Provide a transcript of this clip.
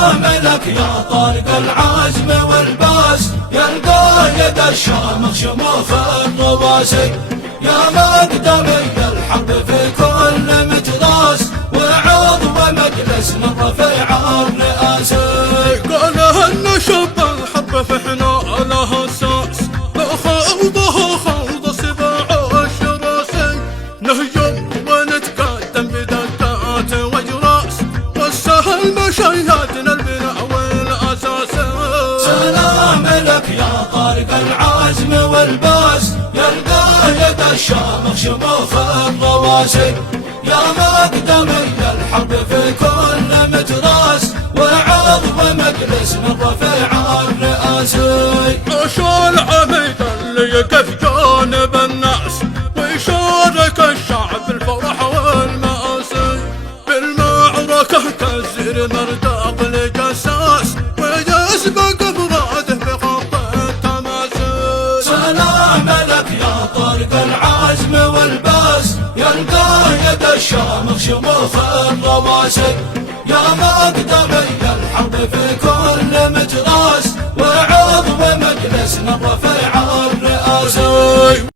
سلام لك يا طارق العزم والباس، يا القايد الشامخ شموخ الرواسي، يا مقدمي الحرب في كل متراس، وعضو مجلس من رفيع الرئاسي. قال ان شب الحرب فحنا له اساس، خوضه خوض سباع الشراسي، نهجم ونتقدم بدقات واجراس، والسهل مشياتنا البناء والاساس. سلام لك يا طارق العزم والباس، يا القايد الشامخ شموخ الرواسي، يا مقدمي الحرب في كل متراس، وعضو مجلس من رفيع الرئاسي. عشا العميد اللي يقف جانب الناس، ويشارك الشعب الفرح والمآسي، بالمعركة كالزر مرداق لجساس، ويسبق افراده بخط التماسي. سلام لك يا طارق العزم والباس، يا القايد الشامخ شموخ الرواسي، يا مقدمي الحرب في كل متراس، وعضو مجلس من رفيع الرئاسي.